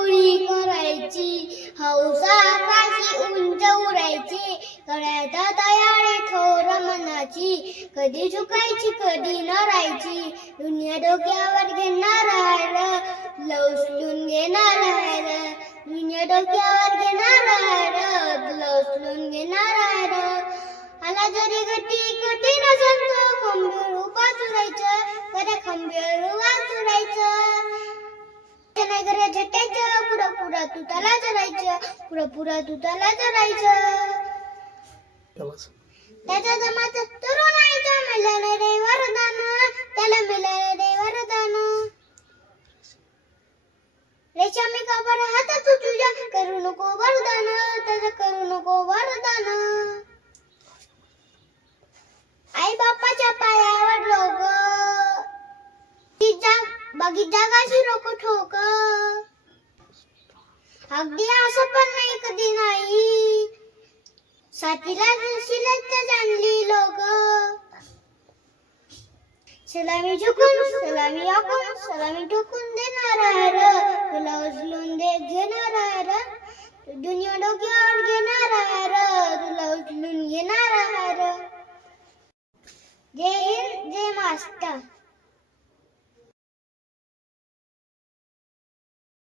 पोळी करायची, हौसा आकाशी उंच उडायची, कळ्यात तयारी थोर मनाची, कधी झुकायची कधी नरायची, दुनिया डोक्यावर घेणार हार, लवसलून घेणार हार, दुनिया डोक्यावर घेणार हार, लवसलून घेणार हार. आला जरी गटी कठीण असंत, खंबीर उभा चुरायचं, खऱ्या खंबीर उभा चुरायचं. नाही करे झटायचं, पुढं पुढं तू त्याला चरायचं, पुढं पुढं तू त्याला चरायचं. त्याच्या जमात तरुणाईच्या मिळालं रे वरदान, त्याला मिळालं रे वरदान. रेशमी कापड हातात तुझ्या, करू नको वरदान, त्याचं करू नको वरदान. आई बापाच्या पायावर रोग, बागी जागाशी रोक ठोक, अगदी असं पण नाही कधी नाही, साथीला शिलत जाणली लोक. सलामी झुकून सलामी आखून सलामी ठोकून देणार हार, तुला उचलून दे घेणार हार, दुनिया डोक्यावर घेणार हार, तुला उचलून घेणार हार. जय हिंद जय महाराष्ट्र.